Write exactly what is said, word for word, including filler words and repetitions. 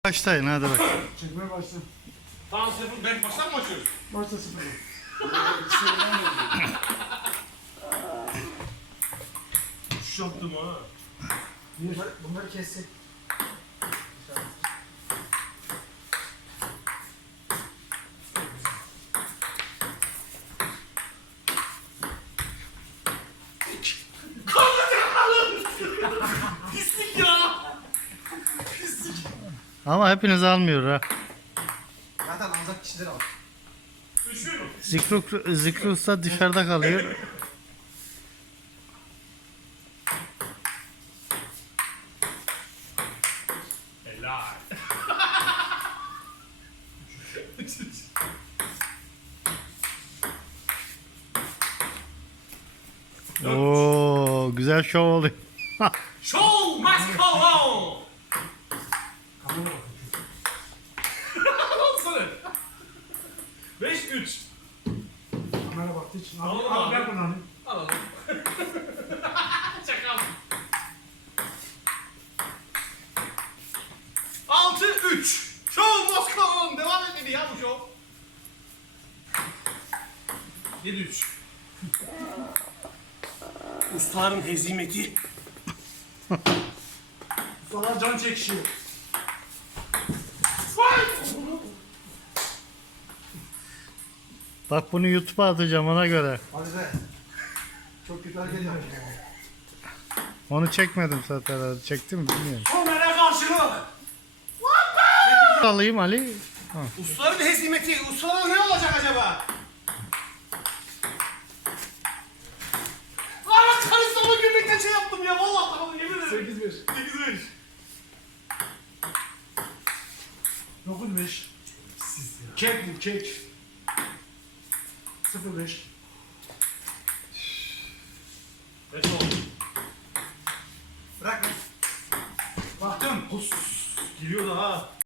Başlayın hadi bak. Çekmeye başla. Tamam sıfır. Ben baştan mı açıyoruz? Başla sıfır. Şu yaptım ha. Bir, bunları kessek. Pislik ya. Ama hepiniz almıyor ha. Zaten alacak kişiler al. Üşüyor mu? Zikru, Zikrus da dışarıda kalıyor. Helal. Oo, güzel şov oluyor. Show must go on. Kamera bak. Alsana. beş üç. Kamera baktığı için. Al, Al, al, al. ver bunu hani. Alalım. Çakal. altı üç. Show must go on. Devam etmedi ya bu show. yedi üç. Ustaların hezimeti. Ustalar can çekişiyor. Bak bunu YouTube'a atacağım ona göre. Hadi be. Çok güzel geliyor. Onu çekmedim zaten herhalde. Çektim mi bilmiyorum. Sonlara karşılık. Alayım Ali. Ustaların hezimeti. Ustalar ne olacak acaba? Allah kahretsin onu gülmekten şey yaptım ya. Vallahi tamam yemin ederim. sekiz bir. sekiz beş. dokuz beş. Kek bu kek. sıfır beş. beş oldu. Bırak. Baktım. Geliyor da ha.